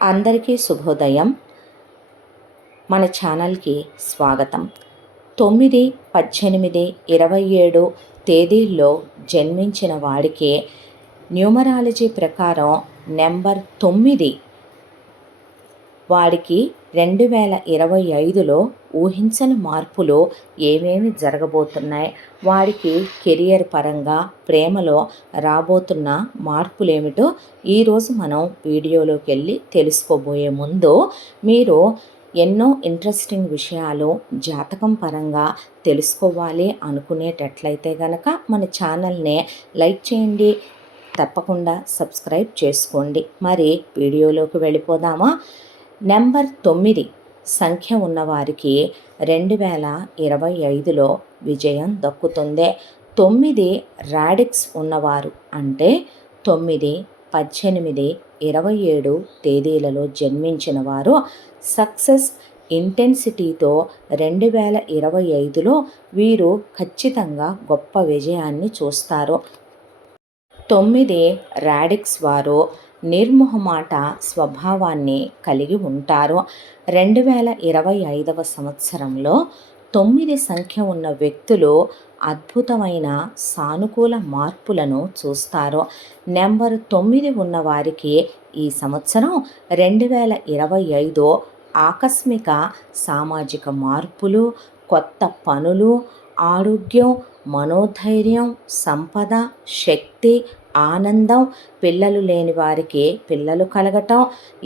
అందరికీ శుభోదయం. మన ఛానల్కి స్వాగతం. 9, 18, 27 తేదీల్లో జన్మించిన వాడికి న్యూమరాలజీ ప్రకారం నెంబర్ 9 వాడికి 2025లో ఊహించని మార్పులు ఏమేమి జరగబోతున్నాయి, వాడికి కెరియర్ పరంగా ప్రేమలో రాబోతున్న మార్పులేమిటో ఈరోజు మనం వీడియోలోకి వెళ్ళి తెలుసుకోబోయే ముందు మీరు ఎన్నో ఇంట్రెస్టింగ్ విషయాలు జాతకం పరంగా తెలుసుకోవాలి అనుకునేటట్లయితే కనుక మన ఛానల్ని లైక్ చేయండి, తప్పకుండా సబ్స్క్రైబ్ చేసుకోండి. మరి వీడియోలోకి వెళ్ళిపోదామా? నెంబర్ 9 సంఖ్య ఉన్నవారికి 2025లో విజయం దక్కుతుంది. 9 రాడిక్స్ ఉన్నవారు అంటే 9, 18, 27 తేదీలలో జన్మించిన వారు సక్సెస్ ఇంటెన్సిటీతో 2025లో వీరు ఖచ్చితంగా గొప్ప విజయాన్ని చూస్తారు. 9 రాడిక్స్ వారు నిర్మోహమాట స్వభావాన్ని కలిగి ఉంటారు. 2025వ సంవత్సరంలో 9 సంఖ్య ఉన్న వ్యక్తులు అద్భుతమైన సానుకూల మార్పులను చూస్తారు. నెంబర్ 9 ఉన్నవారికి ఈ సంవత్సరం 2025 ఆకస్మిక సామాజిక మార్పులు, కొత్త పనులు, ఆరోగ్యం, మనోధైర్యం, సంపద, శక్తి, ఆనందం, పిల్లలు లేని వారికి పిల్లలు కలగటం,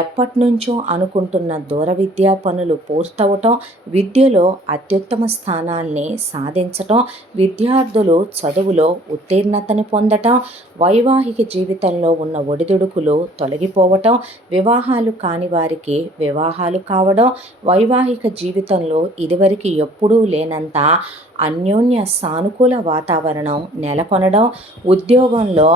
ఎప్పటి నుంచో అనుకుంటున్న దూర విద్యా పనులు పూర్తవటం, విద్యలో అత్యుత్తమ స్థానాల్ని సాధించటం, విద్యార్థులు చదువులో ఉత్తీర్ణతను పొందటం, వైవాహిక జీవితంలో ఉన్న ఒడిదుడుకులు తొలగిపోవటం, వివాహాలు కాని వారికి వివాహాలు కావడం, వైవాహిక జీవితంలో ఇదివరకు ఎప్పుడూ లేనంత అన్యోన్య సానుకూల వాతావరణం నెలకొనడం, ఉద్యోగంలో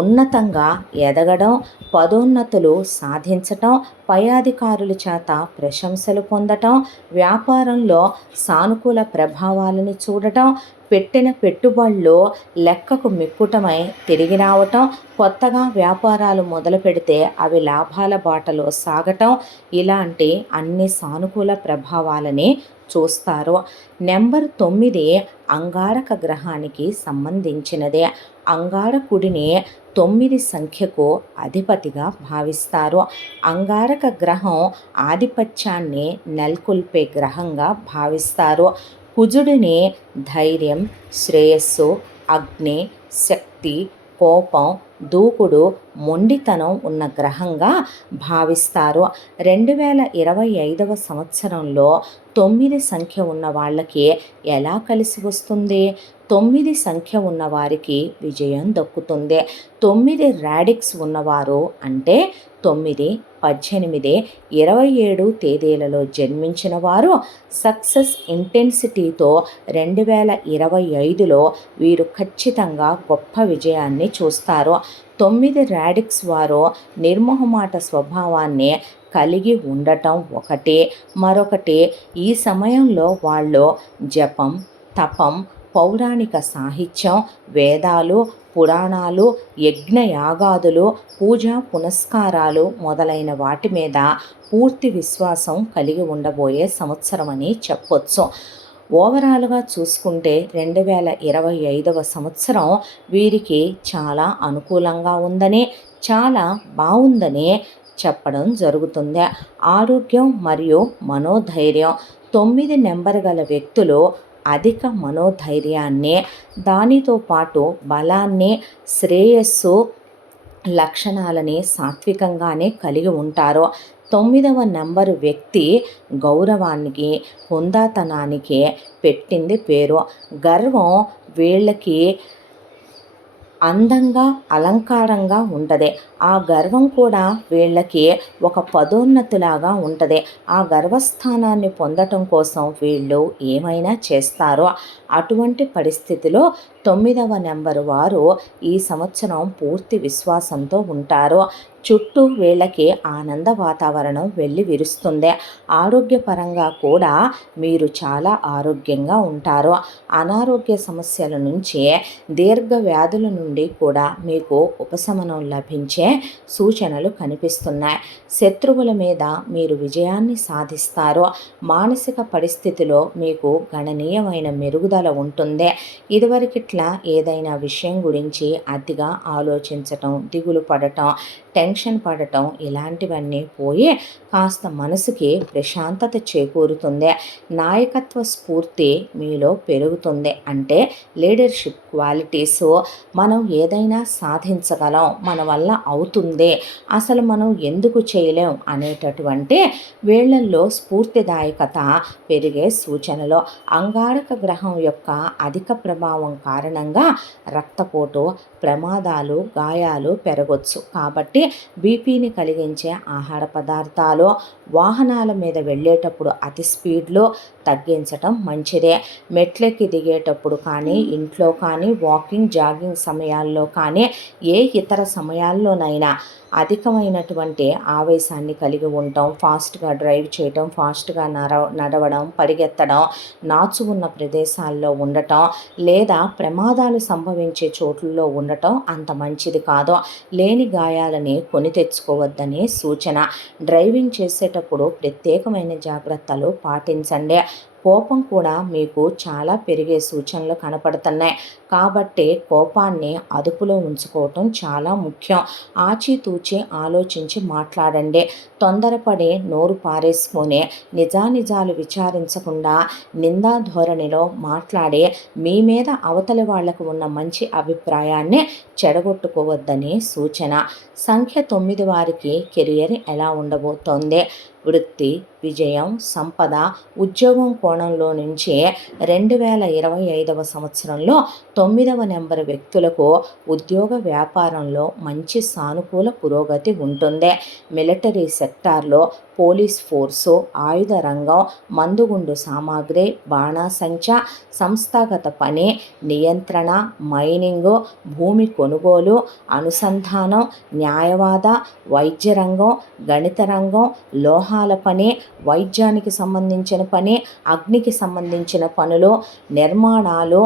ఉన్నతంగా ఎదగడం, పదోన్నతులు సాధించటం, పై అధికారుల చేత ప్రశంసలు పొందటం, వ్యాపారంలో సానుకూల ప్రభావాలను చూడటం, పెట్టిన పెట్టుబడులు లెక్కకు మిక్కుటమై తిరిగి రావటం, కొత్తగా వ్యాపారాలు మొదలు పెడితే అవి లాభాల బాటలో సాగటం, ఇలాంటి అన్ని సానుకూల ప్రభావాలని చూస్తారు. నెంబర్ 9 అంగారక గ్రహానికి సంబంధించినదే. అంగారకుడిని 9 సంఖ్యకు అధిపతిగా భావిస్తారు. అంగారక గ్రహం ఆధిపత్యాన్ని నెలకొల్పే గ్రహంగా భావిస్తారు. కుజుడిని ధైర్యం, శ్రేయస్సు, అగ్ని, శక్తి, కోపం, దూకుడు, మొండితనం ఉన్న గ్రహంగా భావిస్తారు. 2025వ సంవత్సరంలో 9 సంఖ్య ఉన్న వాళ్ళకి ఎలా కలిసి వస్తుంది? 9 సంఖ్య ఉన్నవారికి విజయం దక్కుతుంది. 9 రాడిక్స్ ఉన్నవారు అంటే 9, 18, 27 తేదీలలో జన్మించిన వారు సక్సెస్ ఇంటెన్సిటీతో 2025లో వీరు ఖచ్చితంగా గొప్ప విజయాన్ని చూస్తారు. 9 రాడిక్స్ వారు నిర్మోహమాట స్వభావాన్ని కలిగి ఉండటం ఒకటి. మరొకటి, ఈ సమయంలో వాళ్ళు జపం, తపం, పౌరాణిక సాహిత్యం, వేదాలు, పురాణాలు, యజ్ఞయాగాదులు, పూజా పునస్కారాలు మొదలైన వాటి మీద పూర్తి విశ్వాసం కలిగి ఉండబోయే సంవత్సరం అని చెప్పొచ్చు. ఓవరాల్గా చూసుకుంటే 2025వ సంవత్సరం వీరికి చాలా అనుకూలంగా ఉందని, చాలా బాగుందని చెప్పడం జరుగుతుంది. ఆరోగ్యం మరియు మనోధైర్యం. 9 నెంబర్ గల వ్యక్తులు అధిక మనోధైర్యాన్ని, దానితో పాటు బలాన్ని, శ్రేయస్సు లక్షణాలని సాత్వికంగానే కలిగి ఉంటారు. 9వ నెంబరు వ్యక్తి గౌరవానికి, హుందాతనానికి పెట్టింది పేరు. గర్వం వీళ్ళకి అందంగా, అలంకారంగా ఉంటుంది. ఆ గర్వం కూడా వీళ్ళకి ఒక పదోన్నతిలాగా ఉంటుంది. ఆ గర్వస్థానాన్ని పొందటం కోసం వీళ్ళు ఏమైనా చేస్తారో. అటువంటి పరిస్థితిలో 9వ నెంబరు వారు ఈ సంవత్సరం పూర్తి విశ్వాసంతో ఉంటారు. చుట్టూ వీళ్ళకి ఆనంద వాతావరణం వెళ్ళి విరుస్తుంది. ఆరోగ్యపరంగా కూడా మీరు చాలా ఆరోగ్యంగా ఉంటారు. అనారోగ్య సమస్యల నుంచి, దీర్ఘ వ్యాధుల నుండి కూడా మీకు ఉపశమనం లభించే సూచనలు కనిపిస్తున్నాయి. శత్రువుల మీద మీరు విజయాన్ని సాధిస్తారు. మానసిక పరిస్థితిలో మీకు గణనీయమైన మెరుగుదల ఉంటుంది. ఇదివరకిట్లా ఏదైనా విషయం గురించి అతిగా ఆలోచించటం, దిగులు పడటం, టెన్షన్ పడటం ఇలాంటివన్నీ పోయి కాస్త మనసుకి ప్రశాంతత చేకూరుతుంది. నాయకత్వ స్ఫూర్తి మీలో పెరుగుతుంది. అంటే లీడర్షిప్ క్వాలిటీస్, మనం ఏదైనా సాధించగలం, మన వల్ల అవుతుంది, అసలు మనం ఎందుకు చేయలేం అనేటటువంటి వీళ్ళల్లో స్ఫూర్తిదాయకత పెరిగే సూచనలు. అంగారక గ్రహం యొక్క అధిక ప్రభావం కారణంగా రక్తపోటు, ప్రమాదాలు, గాయాలు పెరగొచ్చు. కాబట్టి బీపీని కలిగించే ఆహార పదార్థాలు, వాహనాల మీద వెళ్ళేటప్పుడు అతి స్పీడ్లో తగ్గించటం మంచిదే. మెట్లెక్కి దిగేటప్పుడు కానీ, ఇంట్లో కానీ, వాకింగ్ జాగింగ్ సమయాల్లో కానీ, ఏ ఇతర సమయాల్లోనైనా అధికమైనటువంటి ఆవేశాన్ని కలిగి ఉండటం, ఫాస్ట్గా డ్రైవ్ చేయటం, ఫాస్ట్గా నడవడం, పరిగెత్తడం, నాచు ఉన్న ప్రదేశాల్లో ఉండటం, లేదా ప్రమాదాలు సంభవించే చోట్లలో ఉండటం అంత మంచిది కాదు. లేని గాయాలని కొని తెచ్చుకోవద్దని సూచన. డ్రైవింగ్ చేసేటప్పుడు ప్రత్యేకమైన జాగ్రత్తలు పాటించండి. కోపం కూడా మీకు చాలా పెరిగే సూచనలు కనపడుతున్నాయి. కాబట్టి కోపాన్ని అదుపులో ఉంచుకోవటం చాలా ముఖ్యం. ఆచితూచి ఆలోచించి మాట్లాడండి. తొందరపడి నోరు పారేసుకొని నిజానిజాలు విచారించకుండా నిందా ధోరణిలో మాట్లాడి మీ మీద అవతలి వాళ్లకు ఉన్న మంచి అభిప్రాయాన్ని చెడగొట్టుకోవద్దని సూచన. సంఖ్య 9 వారికి కెరియర్ ఎలా ఉండబోతోంది? వృత్తి, విజయం, సంపద, ఉద్యోగం కోణంలో నుంచి 2025వ సంవత్సరంలో 9వ నెంబర్ వ్యక్తులకు ఉద్యోగ వ్యాపారంలో మంచి సానుకూల పురోగతి ఉంటుంది. మిలిటరీ సెక్టార్లో, పోలీస్ ఫోర్సు, ఆయుధ రంగం, మందుగుండు సామాగ్రి, బాణాసంచ, సంస్థాగత పని, నియంత్రణ, మైనింగు, భూమి కొనుగోలు, అనుసంధానం, న్యాయవాద, వైద్య రంగం, గణిత రంగం, లోహాల పని, వైద్యానికి సంబంధించిన పని, అగ్నికి సంబంధించిన పనులు, నిర్మాణాలు,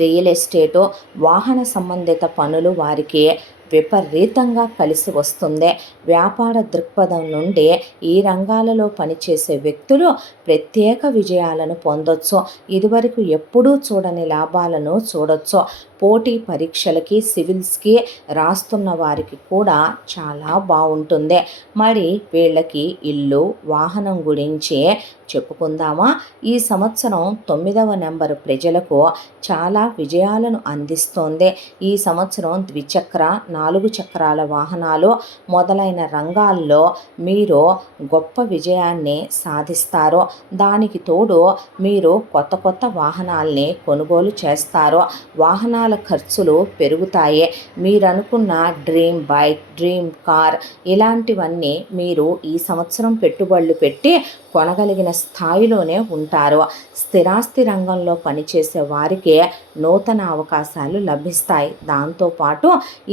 రియల్ ఎస్టేటు, వాహన సంబంధిత పనులు వారికి విపరీతంగా కలిసి వస్తుంది. వ్యాపార దృక్పథం నుండి ఈ రంగాలలో పనిచేసే వ్యక్తులు ప్రత్యేక విజయాలను పొందొచ్చు. ఇదివరకు ఎప్పుడూ చూడని లాభాలను చూడొచ్చు. పోటీ పరీక్షలకి, సివిల్స్కి రాస్తున్న వారికి కూడా చాలా బాగుంటుంది. మరి వీళ్ళకి ఇల్లు, వాహనం గురించి చెప్పుకుందామా? ఈ సంవత్సరం 9వ నెంబరు ప్రజలకు చాలా విజయాలను అందిస్తోంది. ఈ సంవత్సరం ద్విచక్ర, 4 చక్రాల వాహనాలు మొదలైన రంగాల్లో మీరు గొప్ప విజయాన్ని సాధిస్తారు. దానికి తోడు మీరు కొత్త కొత్త వాహనాల్ని కొనుగోలు చేస్తారు. వాహనాల ఖర్చులు పెరుగుతాయి. మీరనుకున్న డ్రీమ్ బైక్, డ్రీమ్ కార్ ఇలాంటివన్నీ మీరు ఈ సంవత్సరం పెట్టుబడులు పెట్టి కొనగలిగిన స్థాయిలోనే ఉంటారు. స్థిరాస్తి రంగంలో పనిచేసే వారికి నూతన అవకాశాలు లభిస్తాయి. దాంతోపాటు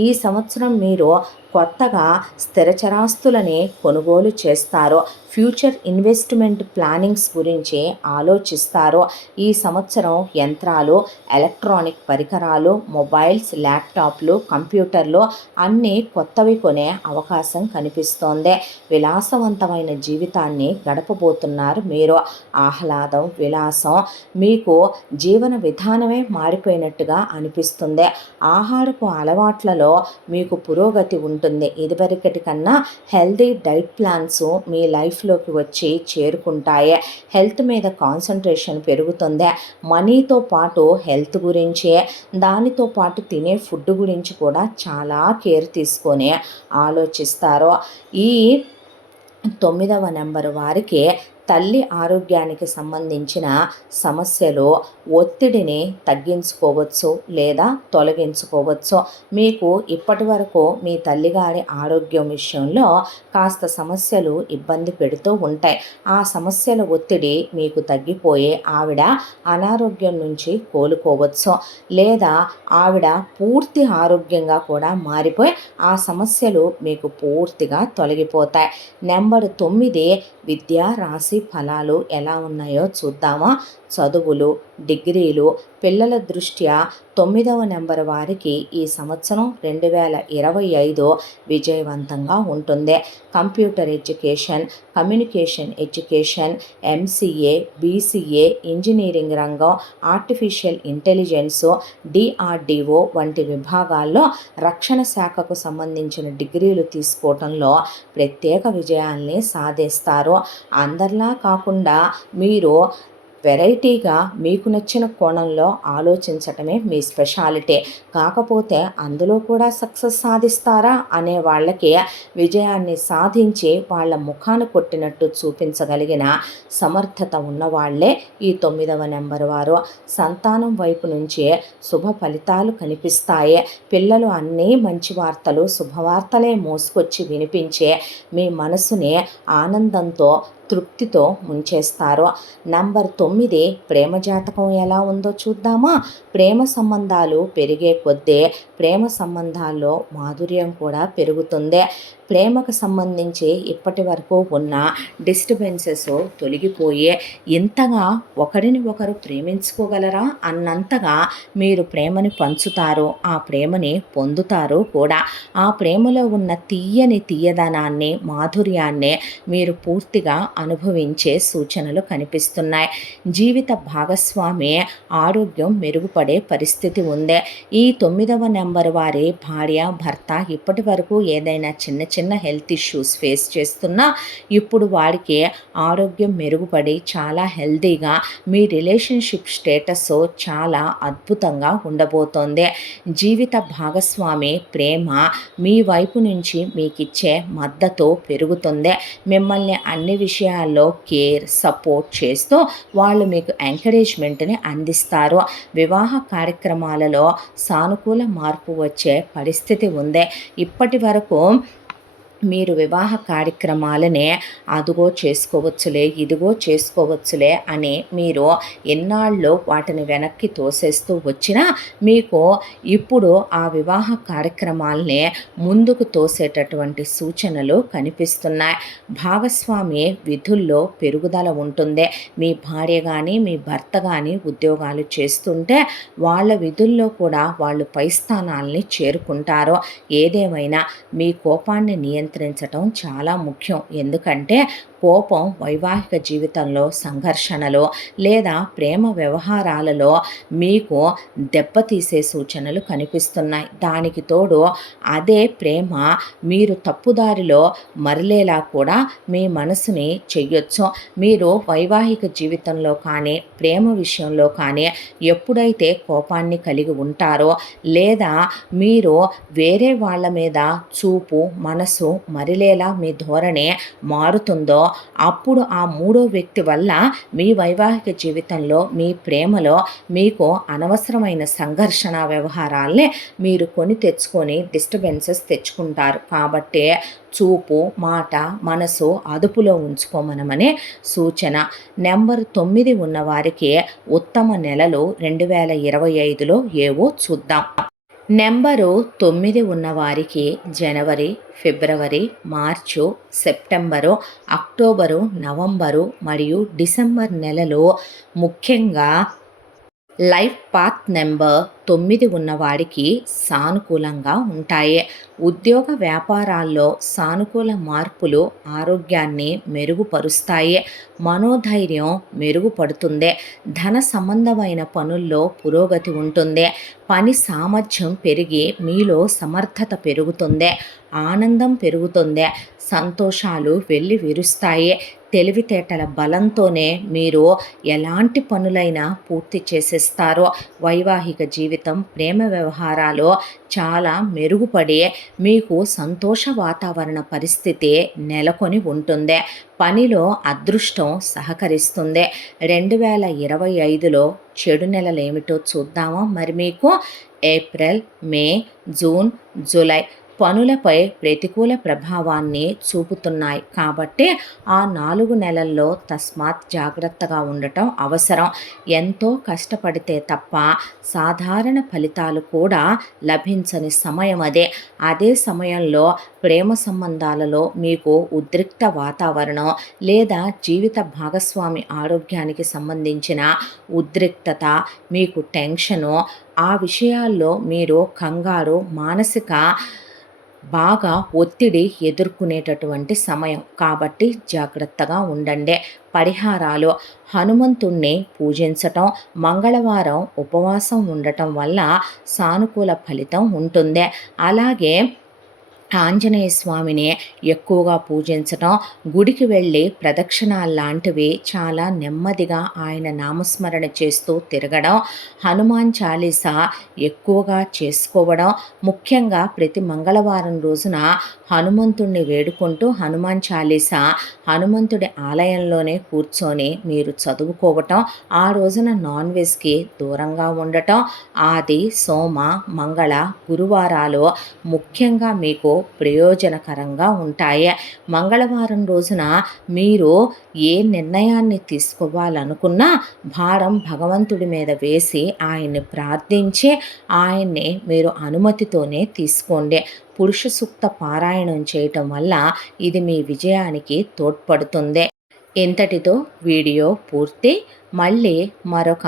ఈ సంవత్సరం మీరు కొత్తగా స్థిరచరాస్తులని కొనుగోలు చేస్తారు. ఫ్యూచర్ ఇన్వెస్ట్మెంట్ ప్లానింగ్స్ గురించి ఆలోచిస్తారు. ఈ సంవత్సరం యంత్రాలు, ఎలక్ట్రానిక్ పరికరాలు, మొబైల్స్, ల్యాప్టాప్లు, కంప్యూటర్లు అన్నీ కొత్తవి కొనే అవకాశం కనిపిస్తోంది. విలాసవంతమైన జీవితాన్ని గడపబోతున్నారు మీరు. ఆహ్లాదం, విలాసం మీకు జీవన విధానమే మారిపోయినట్టుగా అనిపిస్తుంది. ఆహారపు అలవాట్లలో మీకు పురోగతి ఉంటుంది. ఇదివరకటి కన్నా హెల్దీ డైట్ ప్లాన్స్ మీ లైఫ్లోకి వచ్చి చేరుకుంటాయి. హెల్త్ మీద కాన్సన్ట్రేషన్ పెరుగుతుంది. మనీతో పాటు హెల్త్ గురించి, దానితో పాటు తినే ఫుడ్ గురించి కూడా చాలా కేర్ తీసుకొని ఆలోచిస్తారు. ఈ 9వ నెంబరు వారికి తల్లి ఆరోగ్యానికి సంబంధించిన సమస్యలు ఒత్తిడిని తగ్గించుకోవచ్చు లేదా తొలగించుకోవచ్చు. మీకు ఇప్పటి వరకు మీ తల్లిగారి ఆరోగ్యం విషయంలో కాస్త సమస్యలు ఇబ్బంది పెడుతూ ఉంటాయి. ఆ సమస్యల ఒత్తిడి మీకు తగ్గిపోయే ఆవిడ అనారోగ్యం నుంచి కోలుకోవచ్చు, లేదా ఆవిడ పూర్తి ఆరోగ్యంగా కూడా మారిపోయి ఆ సమస్యలు మీకు పూర్తిగా తొలగిపోతాయి. నెంబర్ 9 విద్యా రాశి ఫలాలు ఎలా ఉన్నాయో చూద్దామా. చదువులు, డిగ్రీలు, పిల్లల దృష్ట్యా 9వ నెంబర్ వారికి ఈ సంవత్సరం 2025 విజయవంతంగా ఉంటుంది. Computer education, communication education, MCA, BCA, engineering రంగం, ఆర్టిఫిషియల్ ఇంటెలిజెన్స్, డిఆర్డిఓ వంటి విభాగాల్లో రక్షణ శాఖకు సంబంధించిన డిగ్రీలు తీసుకోవటంలో ప్రత్యేక విజయాల్ని సాధిస్తారు. అందరిలా కాకుండా మీరు వెరైటీగా మీకు నచ్చిన కోణంలో ఆలోచించటమే మీ స్పెషాలిటీ. కాకపోతే అందులో కూడా సక్సెస్ సాధిస్తారా అనే వాళ్ళకి విజయాన్ని సాధించి వాళ్ళ ముఖాన కొట్టినట్టు చూపించగలిగిన సమర్థత ఉన్నవాళ్లే ఈ 9వ నెంబర్ వారు. సంతానం వైపు నుంచి శుభ ఫలితాలు కనిపిస్తాయి. పిల్లలు అన్నీ మంచి వార్తలు, శుభవార్తలే మోసుకొచ్చి వినిపించే మీ మనసుని ఆనందంతో, తృప్తితో ముంచేస్తారు. నంబర్ 9 ప్రేమ జాతకం ఎలా ఉందో చూద్దామా. ప్రేమ సంబంధాలు పెరిగే కొద్దీ ప్రేమ సంబంధాల్లో మాధుర్యం కూడా పెరుగుతుంది. ప్రేమకు సంబంధించి ఇప్పటి వరకు ఉన్న డిస్టర్బెన్సెస్ తొలగిపోయి ఇంతగా ఒకరిని ఒకరు ప్రేమించుకోగలరా అన్నంతగా మీరు ప్రేమని పంచుతారు, ఆ ప్రేమని పొందుతారు కూడా. ఆ ప్రేమలో ఉన్న తీయదనాన్ని, మాధుర్యాన్ని మీరు పూర్తిగా అనుభవించే సూచనలు కనిపిస్తున్నాయి. జీవిత భాగస్వామి ఆరోగ్యం మెరుగుపడే పరిస్థితి ఉంది. ఈ 9వ నెంబర్ వారి భార్య, భర్త ఇప్పటి వరకు ఏదైనా చిన్న హెల్త్ ఇష్యూస్ ఫేస్ చేస్తున్నా ఇప్పుడు వారికి ఆరోగ్యం మెరుగుపడి చాలా హెల్తీగా మీ రిలేషన్షిప్ స్టేటస్ చాలా అద్భుతంగా ఉండబోతోంది. జీవిత భాగస్వామి ప్రేమ మీ వైపు నుంచి మీకు ఇచ్చే మద్దతు పెరుగుతుంది. మిమ్మల్ని అన్ని విషయాల్లో కేర్, సపోర్ట్ చేస్తూ వాళ్ళు మీకు ఎంకరేజ్మెంట్ని అందిస్తారు. వివాహ కార్యక్రమాలలో సానుకూల మార్పు వచ్చే పరిస్థితి ఉంది. ఇప్పటి వరకు మీరు వివాహ కార్యక్రమాలనే అదుగో చేసుకోవచ్చులే, ఇదిగో చేసుకోవచ్చులే అని మీరు ఎన్నాళ్ళు వాటిని వెనక్కి తోసేస్తూ వచ్చినా మీకు ఇప్పుడు ఆ వివాహ కార్యక్రమాలనే ముందుకు తోసేటటువంటి సూచనలు కనిపిస్తున్నాయి. భాగస్వామి విధుల్లో పెరుగుదల ఉంటుంది. మీ భార్య కానీ మీ భర్త కానీ ఉద్యోగాలు చేస్తుంటే వాళ్ళ విధుల్లో కూడా వాళ్ళు పై స్థానాల్ని చేరుకుంటారు. ఏదేమైనా మీ కోపాన్ని నియంత్రించటం చాలా ముఖ్యం. ఎందుకంటే కోపం వైవాహిక జీవితంలో సంఘర్షణలో లేదా ప్రేమ వ్యవహారాలలో మీకు దెబ్బతీసే సూచనలు కనిపిస్తున్నాయి. దానికి తోడు అదే ప్రేమ మీరు తప్పుదారిలో మరలేలా కూడా మీ మనసుని చెయ్యొచ్చు. మీరు వైవాహిక జీవితంలో కానీ ప్రేమ విషయంలో కానీ ఎప్పుడైతే కోపాన్ని కలిగి ఉంటారో లేదా మీరు వేరే వాళ్ళ మీద చూపు, మనసు మరిలేలా మీ ధోరణి మారుతుందో అప్పుడు ఆ మూడో వ్యక్తి వల్ల మీ వైవాహిక జీవితంలో, మీ ప్రేమలో మీకు అనవసరమైన సంఘర్షణ వ్యవహారాల్ని మీరు కొని తెచ్చుకొని డిస్టర్బెన్సెస్ తెచ్చుకుంటారు. కాబట్టి చూపు, మాట, మనసు అదుపులో ఉంచుకోమనమనే సూచన. నెంబర్ 9 ఉన్నవారికి ఉత్తమ నెలలు 2025లో ఏవో చూద్దాం. నెంబరు 9 ఉన్నవారికి జనవరి, ఫిబ్రవరి, మార్చు, సెప్టెంబరు, అక్టోబరు, నవంబరు మరియు డిసెంబర్ నెలలు ముఖ్యంగా లైఫ్ పాత్ నెంబర్ 9 ఉన్నవాడికి సానుకూలంగా ఉంటాయి. ఉద్యోగ వ్యాపారాల్లో సానుకూల మార్పులు ఆరోగ్యాన్ని మెరుగుపరుస్తాయి. మనోధైర్యం మెరుగుపడుతుంది. ధన సంబంధమైన పనుల్లో పురోగతి ఉంటుంది. పని సామర్థ్యం పెరిగి మీలో సమర్థత పెరుగుతుంది. ఆనందం పెరుగుతుంది. సంతోషాలు వెల్లి విరుస్తాయి. తెలివితేటల బలంతోనే మీరు ఎలాంటి పనులైనా పూర్తి చేసేస్తారు. వైవాహిక జీవితం, ప్రేమ వ్యవహారాలు చాలా మెరుగుపడి మీకు సంతోష వాతావరణ పరిస్థితి నెలకొని ఉంటుంది. పనిలో అదృష్టం సహకరిస్తుంది. 2025లో చెడు నెలలేమిటో చూద్దామా మరి మీకు? ఏప్రిల్, మే, జూన్, జూలై పనులపై ప్రతికూల ప్రభావాన్ని చూపుతున్నాయి. కాబట్టి ఆ 4 నెలల్లో తస్మాత్ జాగ్రత్తగా ఉండటం అవసరం. ఎంతో కష్టపడితే తప్ప సాధారణ ఫలితాలు కూడా లభించని సమయం అదే. అదే సమయంలో ప్రేమ సంబంధాలలో మీకు ఉద్రిక్త వాతావరణం లేదా జీవిత భాగస్వామి ఆరోగ్యానికి సంబంధించిన ఉద్రిక్తత, మీకు టెన్షను, ఆ విషయాల్లో మీరు కంగారు, మానసిక బాగా ఒత్తిడి ఎదుర్కొనేటటువంటి సమయం. కాబట్టి జాగ్రత్తగా ఉండండి. పరిహారాలు: హనుమంతుణ్ణి పూజించటం, మంగళవారం ఉపవాసం ఉండటం వల్ల సానుకూల ఫలితం ఉంటుంది. అలాగే ఆంజనేయ స్వామిని ఎక్కువగా పూజించటం, గుడికి వెళ్ళి ప్రదక్షిణాల్లాంటివి చాలా నెమ్మదిగా ఆయన నామస్మరణ చేస్తూ తిరగడం, హనుమాన్ చాలీసా ఎక్కువగా చేసుకోవడం, ముఖ్యంగా ప్రతి మంగళవారం రోజున హనుమంతుణ్ణి వేడుకుంటూ హనుమాన్ చాలీసా హనుమంతుడి ఆలయంలోనే కూర్చొని మీరు చదువుకోవటం, ఆ రోజున నాన్ వెజ్కి దూరంగా ఉండటం, ఆది, సోమ, మంగళ, గురువారాలు ముఖ్యంగా మీకు ప్రయోజనకరంగా ఉంటాయి. మంగళవారం రోజున మీరు ఏ నిర్ణయాన్ని తీసుకోవాలనుకున్నా భారం భగవంతుడి మీద వేసి ఆయన్ని ప్రార్థించి ఆయన్ని మీరు అనుమతితోనే తీసుకోండి. పురుష సూక్త పారాయణం చేయటం వల్ల ఇది మీ విజయానికి తోడ్పడుతుంది. ఇంతటితో వీడియో పూర్తి. మళ్ళీ మరొక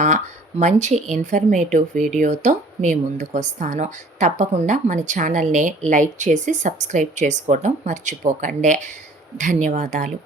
మంచి ఇన్ఫర్మేటివ్ వీడియోతో మీ ముందుకు వస్తాను. తప్పకుండా మన ఛానల్ని లైక్ చేసి సబ్స్క్రైబ్ చేసుకోవడం మర్చిపోకండి. ధన్యవాదాలు.